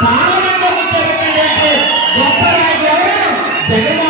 పాలన జగన్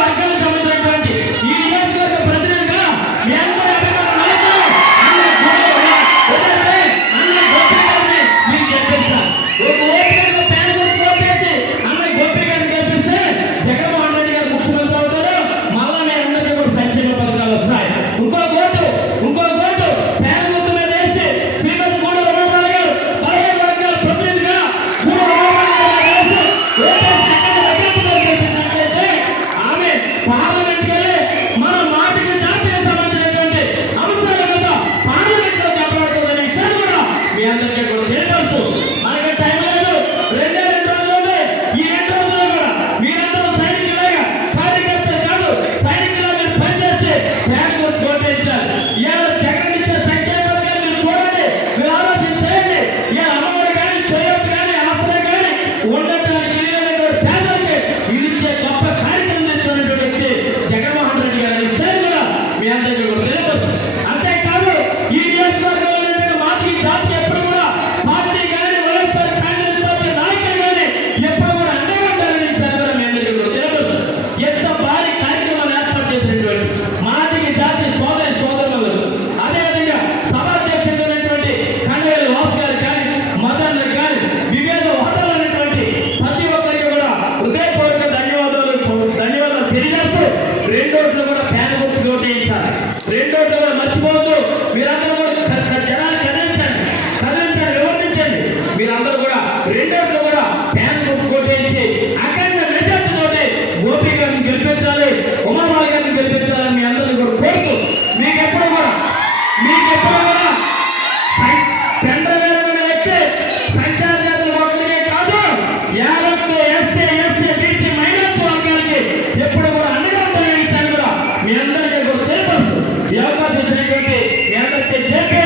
అంతేకాదు ఈ నియోజకవర్గం రెండోది కూడా ఫ్యాన్ గుర్తు కొట్టేసి అఖండ మెజార్టీతోనే గోపి గారిని గెలిపించాలి ఉమాబాల గారిని గెలిపించాలని మీ అందరినీ కూడా కోరుతూ మీకెప్పుడు కూడా మీకెప్పుడు కూడా ఎప్పుడు కూడా అన్ని మీ అందరికీ కూడా తెలుపచ్చు ఈ అవకాశం ఇచ్చినటువంటి మీ అందరికీ